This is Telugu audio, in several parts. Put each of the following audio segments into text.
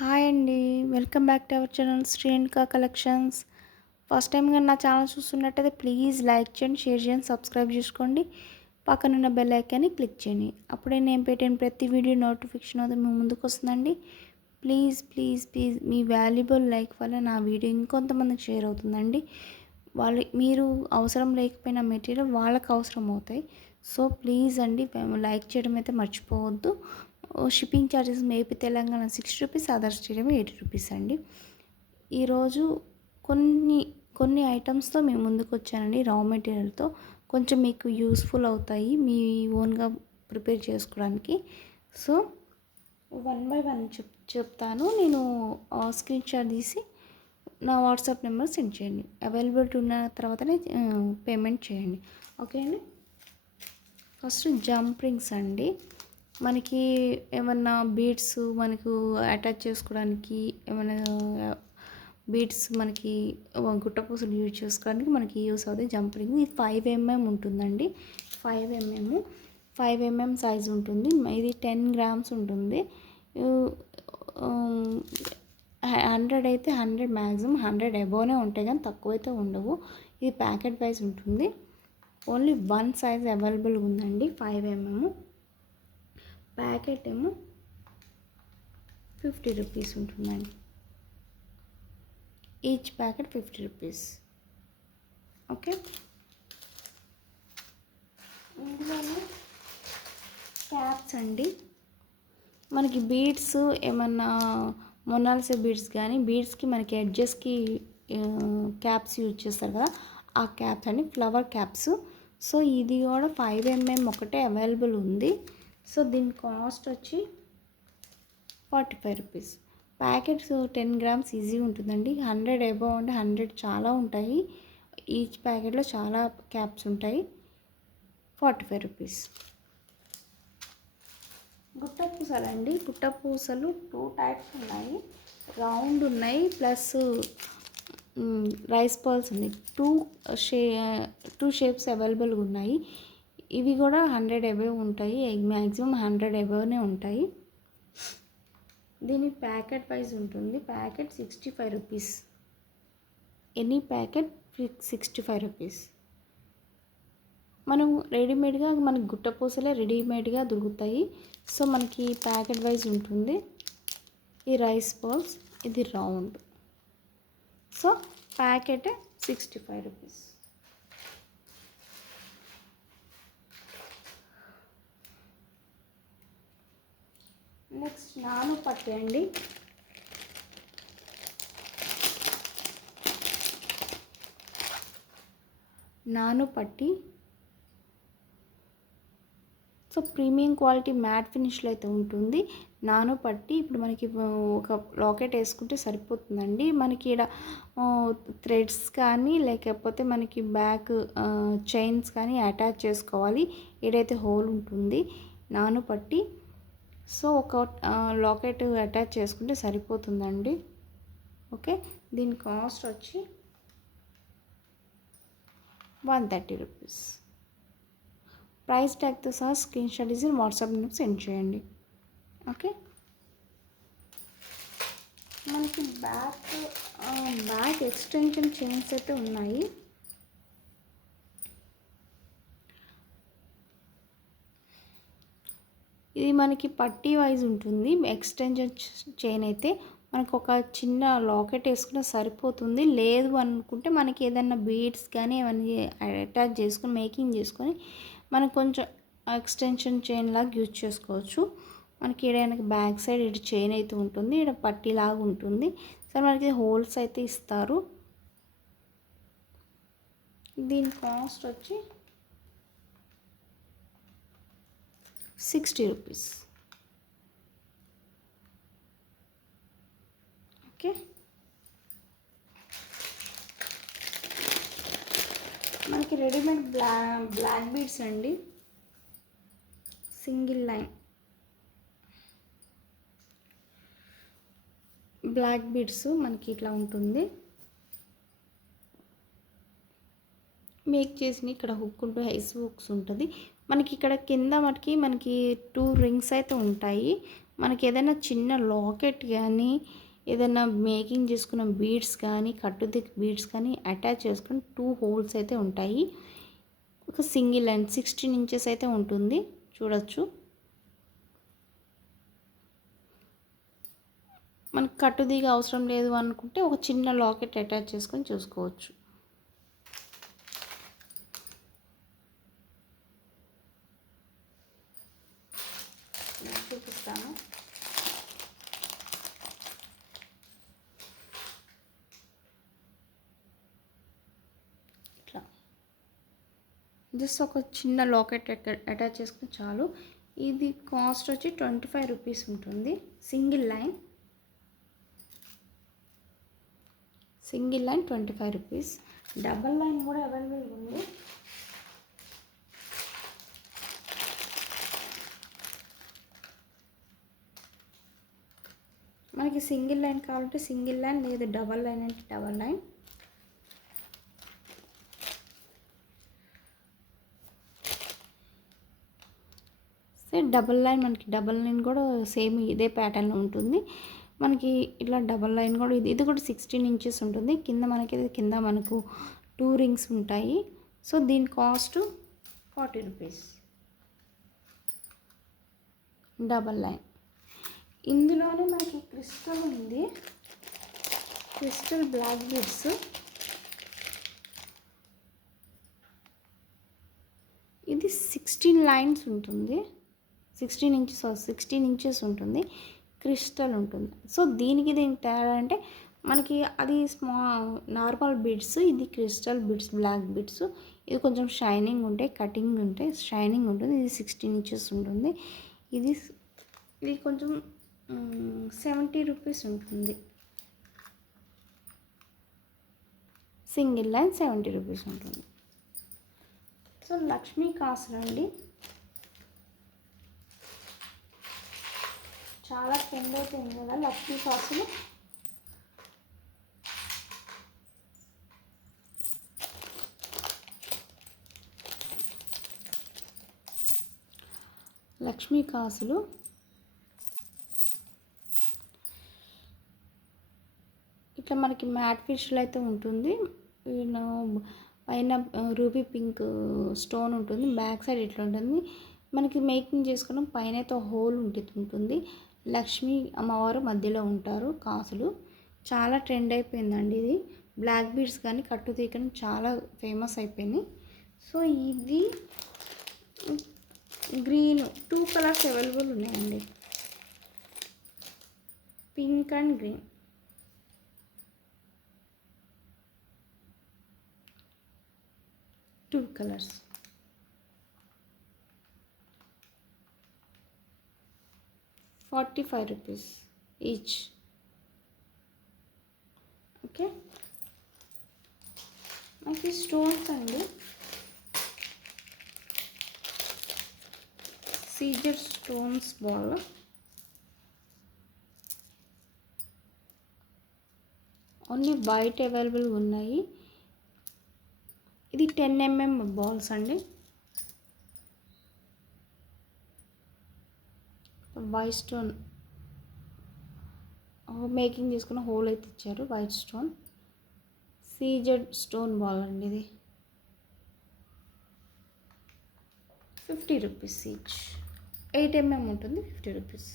హాయ్ అండి. Welcome back to our channel Srinika collections. First time కానీ నా ఛానల్ చూస్తున్నట్టయితే ప్లీజ్ లైక్ చేయండి షేర్ చేయండి సబ్స్క్రైబ్ చేసుకోండి. పక్కనున్న బెల్ ఐకాన్ని క్లిక్ చేయండి. అప్పుడే నేను పెట్టిన ప్రతి వీడియో నోటిఫికేషన్ అది మీ ముందుకు వస్తుందండి. ప్లీజ్ ప్లీజ్ ప్లీజ్ మీ వాల్యుబుల్ లైక్ వల్ల నా వీడియో ఇంకొంతమందికి షేర్ అవుతుందండి. వాళ్ళు మీరు అవసరం లేకపోయిన మెటీరియల్ వాళ్ళకి అవసరం అవుతాయి. సో ప్లీజ్ అండి లైక్ చేయడం అయితే మర్చిపోవద్దు. Shipping charges AP Telangana six rupees other states eighty rupees అండి. ఈరోజు కొన్ని కొన్ని ఐటమ్స్తో మేము ముందుకు వచ్చానండి రా మెటీరియల్తో కొంచెం మీకు యూస్ఫుల్ అవుతాయి. మీ ఓన్గా ప్రిపేర్ చేసుకోవడానికి. సో వన్ బై వన్ చెప్ చెప్తాను. నేను స్క్రీన్ షాట్ తీసి నా వాట్సాప్ నెంబర్ సెండ్ చేయండి. అవైలబిలిటీ ఉన్న తర్వాతనే పేమెంట్ చేయండి. ఓకే అండి? ఫస్ట్ జంప్ రింగ్స్ అండి. మనకి ఏమన్నా బీడ్స్ మనకు అటాచ్ చేసుకోవడానికి ఏమైనా బీడ్స్ మనకి గుట్టపూసలు యూజ్ చేసుకోవడానికి మనకి యూస్ అవుతాయి. జంప్ రింగ్ ఇది ఫైవ్ ఎంఎం ఉంటుందండి. Five mm five mm size ఉంటుంది. ఇది టెన్ గ్రామ్స్ ఉంటుంది. హండ్రెడ్ అయితే హండ్రెడ్ మ్యాక్సిమం హండ్రెడ్ అబోవ్నే ఉంటాయి కానీ తక్కువ అయితే ఉండవు. ఇది ప్యాకెట్ వైజ్ ఉంటుంది. ఓన్లీ వన్ సైజ్ అవైలబుల్ ఉందండి ఫైవ్ ఎంఎం ప్యాకెట్ ఏమో ఫిఫ్టీ రూపీస్ ఉంటుందండి. Each packet fifty rupees okay ఇందులోనే క్యాప్స్ అండి. మనకి బీడ్స్ ఏమన్నా మొనాల్సే బీడ్స్ కానీ బీడ్స్కి మనకి ఎడ్జెస్కి క్యాప్స్ యూజ్ చేస్తారు కదా ఆ క్యాప్స్ అండి ఫ్లవర్ క్యాప్స్ సో ఇది కూడా ఫైవ్ ఎంఎం ఒకటే అవైలబుల్ ఉంది. సో దీని కాస్ట్ వచ్చి forty five rupees. Packets ten grams easy ఉంటుందండి. హండ్రెడ్ అబౌవ్ అంటే హండ్రెడ్ చాలా ఉంటాయి. ఈచ్ ప్యాకెట్లో చాలా క్యాప్స్ ఉంటాయి. Forty five rupees. గుట్ట పూసలు అండి. గుట్ట పూసలు టూ టైప్స్ ఉన్నాయి. రౌండ్ ఉన్నాయి. ప్లస్ రైస్ పర్ల్స్ ఉన్నాయి. టూ షే టూ షేప్స్ అవైలబుల్గా ఉన్నాయి. ఇవి కూడా హండ్రెడ్ అబవ్ ఉంటాయి. మ్యాక్సిమం హండ్రెడ్ అబవ్నే ఉంటాయి. దీని ప్యాకెట్ వైజ్ ఉంటుంది. Packet sixty five rupees. Any packet sixty five rupees. మనం రెడీమేడ్గా మనకి గుట్టపూసలే రెడీమేడ్గా దొరుకుతాయి. సో మనకి ప్యాకెట్ వైజ్ ఉంటుంది. ఈ రైస్ బాల్స్ ఇది round. So packet sixty five rupees. Next నాను పట్టి అండి. నాను పట్టి. సో ప్రీమియం క్వాలిటీ మ్యాట్ ఫినిష్లో అయితే ఉంటుంది. నాను పట్టి ఇప్పుడు మనకి ఒక లాకెట్ వేసుకుంటే సరిపోతుందండి. మనకి ఇక్కడ థ్రెడ్స్ కానీ లేకపోతే మనకి బ్యాక్ చైన్స్ కానీ అటాచ్ చేసుకోవాలి. ఏడైతే హోల్ ఉంటుంది. నాను పట్టి. సో ఒక లాకెట్ అటాచ్ చేసుకుంటే సరిపోతుందండి. ఓకే? దీని కాస్ట్ వచ్చి వన్ థర్టీ రూపీస్. ప్రైస్ ట్యాగ్తో సహా స్క్రీన్ షాట్ ఇచ్చి వాట్సాప్ నుంచి సెండ్ చేయండి. ఓకే? మనకి బ్యాక్ బ్యాక్ ఎక్స్టెన్షన్ చైన్స్ అయితే ఉన్నాయి. ఇది మనకి పట్టీ వైజ్ ఉంటుంది. ఎక్స్టెన్షన్ చైన్ అయితే మనకు ఒక చిన్న లాకెట్ వేసుకున్న సరిపోతుంది. లేదు అనుకుంటే మనకి ఏదైనా బీడ్స్ కానీ అవన్నీ అటాచ్ చేసుకొని మేకింగ్ చేసుకొని మనకు కొంచెం ఎక్స్టెన్షన్ చైన్ లాగా యూజ్ చేసుకోవచ్చు. మనకి ఏదైనా బ్యాక్ సైడ్ ఇటు చైన్ అయితే ఉంటుంది. ఇక్కడ పట్టీ లాగా ఉంటుంది. సరే మనకి హోల్స్ అయితే ఇస్తారు. దీని కాస్ట్ వచ్చి సిక్స్టీ రూపీస్. ఓకే? మనకి రెడీమేడ్ బ్లా బ్లాక్ బీడ్స్ అండి. Single line. బ్లాక్ బీడ్స్ మనకి ఇట్లా ఉంటుంది. మేక్ చేసిన ఇక్కడ హుక్ ఉంటుంది హైస్ హుక్స్ ఉంటుంది. మనకి ఇక్కడ కింద మటుకి మనకి టూ రింగ్స్ అయితే ఉంటాయి. మనకి ఏదైనా చిన్న లాకెట్ కానీ ఏదైనా మేకింగ్ చేసుకున్న బీడ్స్ కానీ కట్టుదిక్ బీడ్స్ కానీ అటాచ్ చేసుకుని టూ హోల్స్ అయితే ఉంటాయి. ఒక సింగిల్ అండ్ సిక్స్టీన్ ఇంచెస్ అయితే ఉంటుంది. చూడొచ్చు. మనకు కట్టుదిగ అవసరం లేదు అనుకుంటే ఒక చిన్న లాకెట్ అటాచ్ చేసుకొని చూసుకోవచ్చు చూపిస్తాను ఇట్లా జస్ట్ ఒక చిన్న లాకెట్ అటాచ్ చేసుకుని చాలు. ఇది కాస్ట్ వచ్చి ట్వంటీ ఫైవ్ రూపీస్ ఉంటుంది. Single line single line twenty five rupees double line కూడా అవైలబుల్ ఉంది. మనకి సింగిల్ లైన్ కావాలంటే సింగిల్ లైన్ లేదు డబల్ లైన్ అంటే డబల్ లైన్ డబల్ లైన్ మనకి డబల్ లైన్ కూడా సేమ్ ఇదే ప్యాటర్న్ ఉంటుంది. మనకి ఇట్లా డబల్ లైన్ కూడా ఇది ఇది కూడా సిక్స్టీన్ ఇంచెస్ ఉంటుంది. కింద మనకి కింద మనకు టూ రింగ్స్ ఉంటాయి. సో దీని cost forty rupees. Double line. ఇందులోనే మనకి క్రిస్టల్ ఉంది. Crystal black beads. ఇది సిక్స్టీన్ లైన్స్ ఉంటుంది. సిక్స్టీన్ ఇంచెస్ సిక్స్టీన్ ఇంచెస్ ఉంటుంది. క్రిస్టల్ ఉంటుంది. సో దీనికి దీనికి తేడా అంటే మనకి అది స్మా నార్మల్ బిడ్స్ ఇది క్రిస్టల్ బిడ్స్ బ్లాక్ బిడ్స్ ఇది కొంచెం షైనింగ్ ఉంటాయి కటింగ్ ఉంటాయి షైనింగ్ ఉంటుంది. ఇది సిక్స్టీన్ ఇంచెస్ ఉంటుంది. ఇది ఇది కొంచెం సెవెంటీ రూపీస్ ఉంటుంది. సింగిల్ లైన్ సెవెంటీ రూపీస్ ఉంటుంది. సో లక్ష్మీ కాసులు అండి చాలా ట్రెండ్ అయిపోయింది కదా లక్ష్మీ కాసులు లక్ష్మీ కాసులు. ఇట్లా మనకి మ్యాట్ ఫిష్లో అయితే ఉంటుంది. పైన రూబీ పింక్ స్టోన్ ఉంటుంది. బ్యాక్ సైడ్ ఇట్లా ఉంటుంది. మనకి మేకింగ్ చేసుకున్న. పైన అయితే హోల్ ఉంటుంది ఉంటుంది. లక్ష్మీ అమ్మవారు మధ్యలో ఉంటారు కాసులు. చాలా ట్రెండ్ అయిపోయిందండి ఇది. బ్లాక్ బీడ్స్ కానీ కట్టు తీయకని చాలా ఫేమస్ అయిపోయింది. సో ఇది గ్రీన్ టూ కలర్స్ అవైలబుల్ ఉన్నాయండి. Pink and green. Two colours. Forty five rupees each. Okay? మనకి స్టోన్స్ అండి. CZ stones ball. Only white available ఉన్నాయి. ఇది టెన్ ఎంఎం బాల్స్ అండి. వైట్ స్టోన్ మేకింగ్ చేసుకున్న హోల్ అయితే ఇచ్చారు white stone CZ stone ball అండి ఇది. Fifty rupees each eight mm ఉంటుంది ఫిఫ్టీ రూపీస్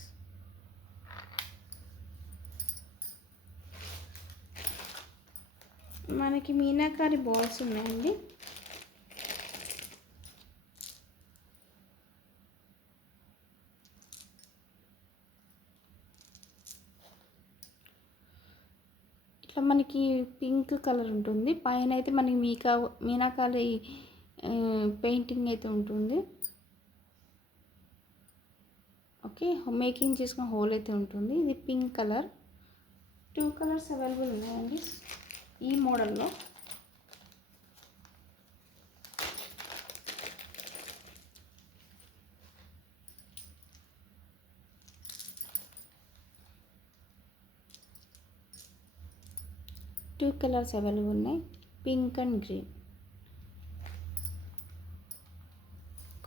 మనకి మీనాకారి బాల్స్ ఉన్నాయండి. మనకి పింక్ కలర్ ఉంటుంది. పైన అయితే మనకి మీకా మీనాకాలి పెయింటింగ్ అయితే ఉంటుంది. ఓకే మేకింగ్ చేసుకున్న హోల్ అయితే ఉంటుంది. ఇది pink colour. Two colours available ఉన్నాయండి. ఈ మోడల్లో. టూ కలర్స్ అవైలబుల్ ఉన్నాయి. Pink and green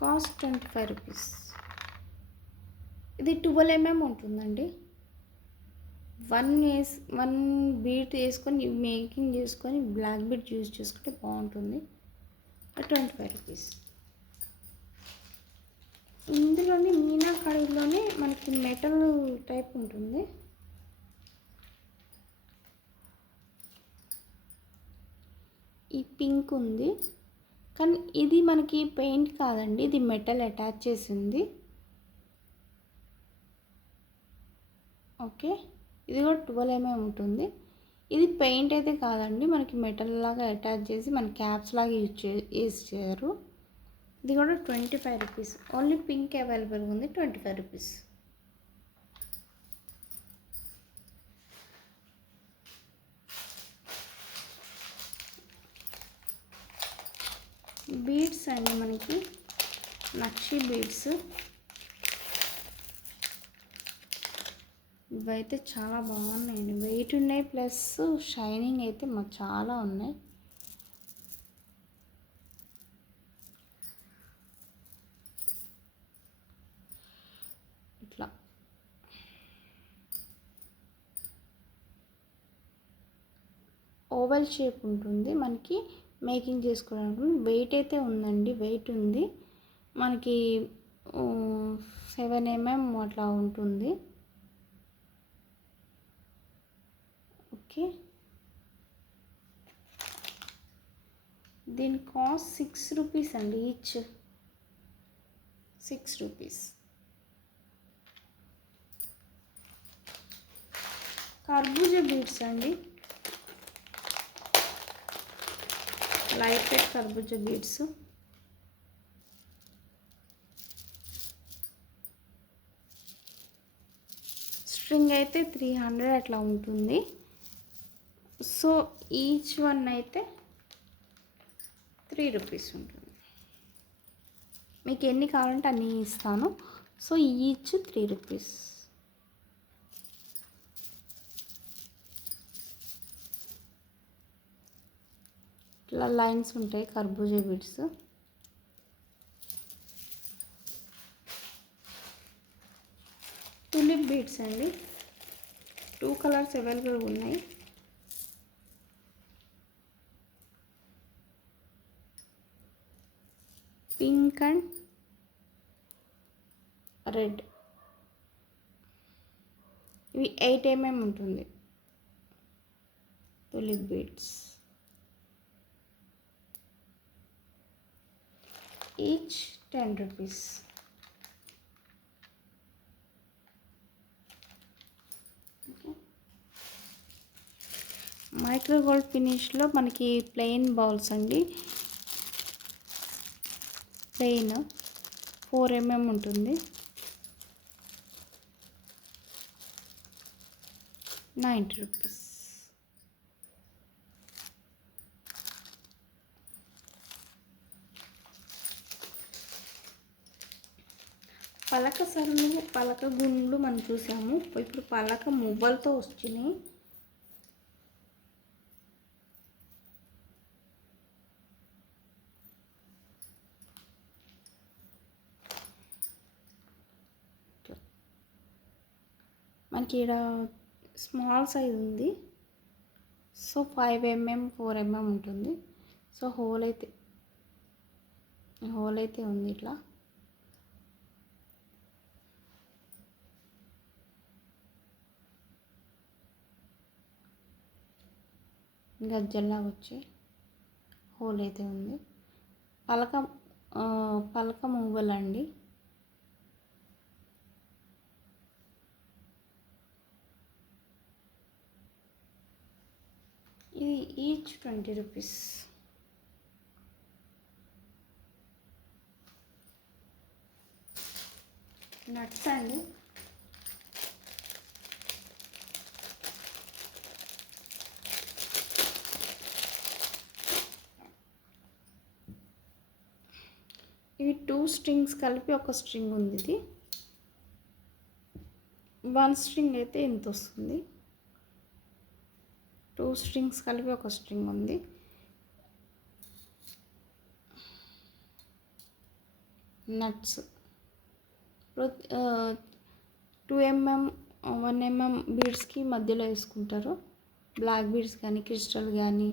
cost twenty five rupees ఇది ట్వెల్వ్ ఎంఎం ఉంటుందండి. వన్ వేస్ వన్ బీట్ వేసుకొని మేకింగ్ చేసుకొని బ్లాక్ బీట్ యూజ్ చేసుకుంటే బాగుంటుంది. ట్వంటీ ఫైవ్ రూపీస్ ఇందులోనే మీనా కడీలోనే మనకి మెటల్ టైప్ ఉంటుంది. ఈ పింక్ ఉంది. కానీ ఇది మనకి పెయింట్ కాదండి. ఇది మెటల్ అటాచ్ చేసింది. ఓకే. ఇది కూడా ట్వెల్వ్ ఎంఎం ఉంటుంది. ఇది పెయింట్ అయితే కాదండి. మనకి మెటల్ లాగా అటాచ్ చేసి మన క్యాప్స్ లాగా యూజ్ చే యూజ్ చేయరు. ఇది కూడా twenty five rupees. Only pink available ఉంది. Twenty five rupees. బీడ్స్ అండి మనకి. నక్షి బీడ్స్. ఇవైతే చాలా బాగున్నాయండి. వెయిట్ ఉన్నాయి ప్లస్ షైనింగ్ అయితే మాకు చాలా ఉన్నాయి. ఇట్లా. ఓవెల్ షేప్ ఉంటుంది. మనకి మేకింగ్ చేసుకోవడానికి వెయిట్ అయితే ఉందండి వెయిట్ ఉంది. మనకి సెవెన్ ఎంఎం అట్లా ఉంటుంది. ఓకే. దీని కాస్ట్ సిక్స్ రూపీస్ అండి ఈచ్. Six rupees. కర్బూజా బీట్స్ అండి. లైట్ వెయిట్ కర్బూజా బీడ్స్ స్ట్రింగ్ అయితే త్రీ హండ్రెడ్ అట్లా ఉంటుంది. సో ఈచ్ వన్ అయితే త్రీ రూపీస్ ఉంటుంది. మీకు ఎన్ని కావాలంటే అన్నీ ఇస్తాను. So each three rupees. ఇట్లా లైన్స్ ఉంటాయి కర్బూజా బీడ్స్. టులిప్ బీడ్స్ అండి. టూ కలర్స్ అవైలబుల్ ఉన్నాయి. పింక్ అండ్ రెడ్ ఇవి ఎయిట్ ఎంఎం ఉంటుంది. Tulip beads each ten rupees micro gold ఫినిష్లో మనకి ప్లెయిన్ బౌల్స్ అండి. ప్లెయిన్ ఫోర్ ఎంఎం ఉంటుంది. నైంటీ రూపీస్ పలక సరులు పలక గుండ్లు మనం చూసాము. ఇప్పుడు పలక మువ్వలతో వచ్చినాయి. మనకి ఇక్కడ స్మాల్ సైజ్ ఉంది. So five mm four mm ఉంటుంది. సో హోల్ అయితే హోల్ అయితే ఉంది ఇట్లా. గజ్జల్లా వచ్చి హోల్ అయితే ఉంది. పలక పలక మూవల్ అండి ఇది ఈచ్ ట్వంటీ రూపీస్. నట్స్ అండి. ఇవి టూ స్ట్రింగ్స్ కలిపి ఒక స్ట్రింగ్ ఉంది ఇది. వన్ స్ట్రింగ్ అయితే ఎంత వస్తుంది. టూ స్ట్రింగ్స్ కలిపి ఒక స్ట్రింగ్ ఉంది. Nuts. Two mm one mm బీడ్స్కి మధ్యలో వేసుకుంటారు. బ్లాక్ బీడ్స్ కానీ క్రిస్టల్ కానీ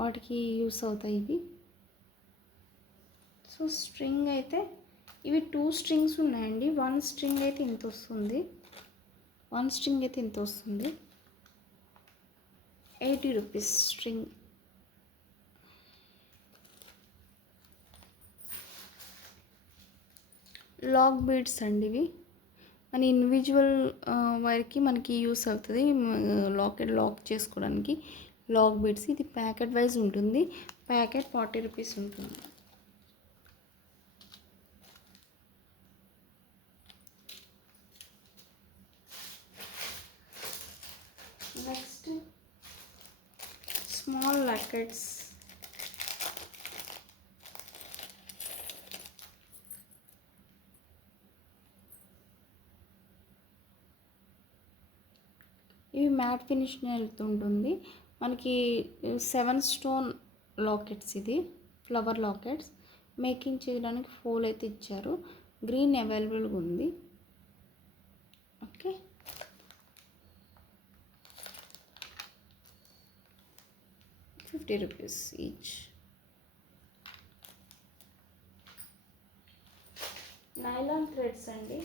వాటికి యూస్ అవుతాయి ఇవి. సో స్ట్రింగ్ అయితే ఇవి టూ స్ట్రింగ్స్ ఉన్నాయండి. వన్ స్ట్రింగ్ అయితే ఇంత వస్తుంది. వన్ స్ట్రింగ్ అయితే ఇంత వస్తుంది. Eighty rupees string lock beads అండి ఇవి. మన ఇండివిజువల్ వైర్కి మనకి యూస్ అవుతుంది. లాకెట్ లాక్ చేసుకోవడానికి లాక్ బీడ్స్ ఇది ప్యాకెట్ వైజ్ ఉంటుంది. ప్యాకెట్ ఫార్టీ రూపీస్ ఉంటుంది. నెక్స్ట్ స్మాల్ లాకెట్స్ ఇవి మ్యాట్ ఫినిష్ వెళ్తుంటుంది మనకి సెవెన్ స్టోన్ లాకెట్స్ ఇది ఫ్లవర్ లాకెట్స్ మేకింగ్ చేయడానికి ఫోల్ అయితే ఇచ్చారు. గ్రీన్ అవైలబుల్గా ఉంది okay fifty rupees each nylon threads అండి.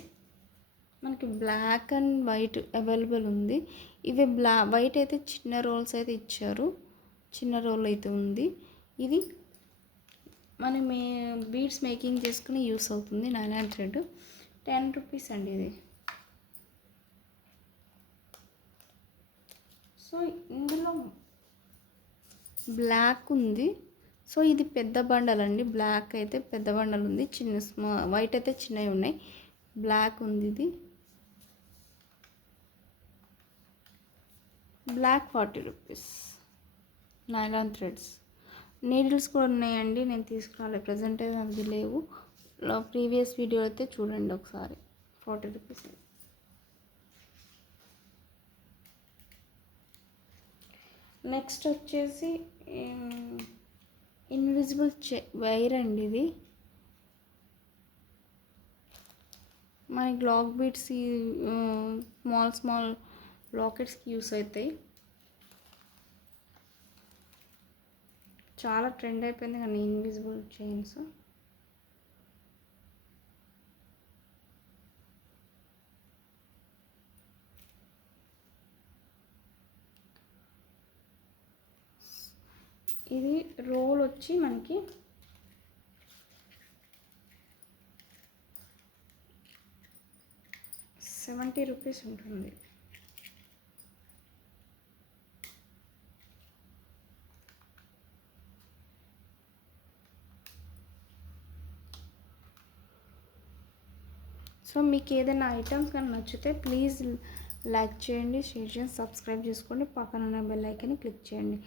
మనకి బ్లాక్ అండ్ వైట్ అవైలబుల్ ఉంది. ఇవి బ్లా వైట్ అయితే చిన్న రోల్స్ అయితే ఇచ్చారు. చిన్న రోల్ అయితే ఉంది. ఇది మనం మే బీడ్స్ మేకింగ్ చేసుకుని యూస్ అవుతుంది నైలాన్ థ్రెడ్ టెన్ రూపీస్ అండి ఇది. సో ఇందులో బ్లాక్ ఉంది. సో ఇది పెద్ద బండల్ అండి బ్లాక్ అయితే పెద్ద బండల్ ఉంది చిన్న స్మా వైట్ అయితే చిన్నవి ఉన్నాయి. బ్లాక్ ఉంది ఇది. Black forty rupees. Nylon threads. Needles కూడా ఉన్నాయండి. నేను తీసుకురావాలి ప్రజెంట్ అయితే అవి లేవు. ప్రీవియస్ వీడియో అయితే చూడండి ఒకసారి. Forty rupees. నెక్స్ట్ వచ్చేసి ఇన్విజిబుల్ చే వైర్ అండి ఇది. మన లాక్ బీట్స్ స్మాల్ స్మాల్ లాకెట్స్కి యూస్ అవుతాయి చాలా ట్రెండ్ అయిపోయింది కానీ ఇన్విజిబుల్ చైన్స్ ఇది రోల్ వచ్చి మనకి సెవెంటీ రూపీస్ ఉంటుంది. సో మీకు ఏదైనా ఐటమ్స్ కానీ నచ్చితే ప్లీజ్ లైక్ చేయండి షేర్ చేయండి సబ్స్క్రైబ్ చేసుకోండి. పక్కన ఉన్న బెల్ ఐకన్ని క్లిక్ చేయండి.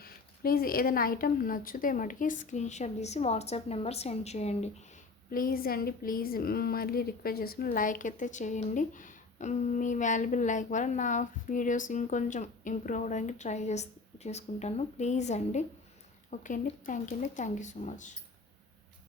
ప్లీజ్ ఏదైనా ఐటమ్ నచ్చితే మటుకి స్క్రీన్ షాట్ తీసి వాట్సాప్ నెంబర్ సెండ్ చేయండి. ప్లీజ్ అండి ప్లీజ్ మళ్ళీ రిక్వెస్ట్ చేస్తున్నాను లైక్ అయితే చేయండి. మీ వాల్యుబుల్ లైక్ వల్ల నా వీడియోస్ ఇంకొంచెం ఇంప్రూవ్ అవ్వడానికి ట్రై చేస్ చేసుకుంటాను. ప్లీజ్ అండి. ఓకే అండి థ్యాంక్ యూ అండి థ్యాంక్ యూ సో మచ్.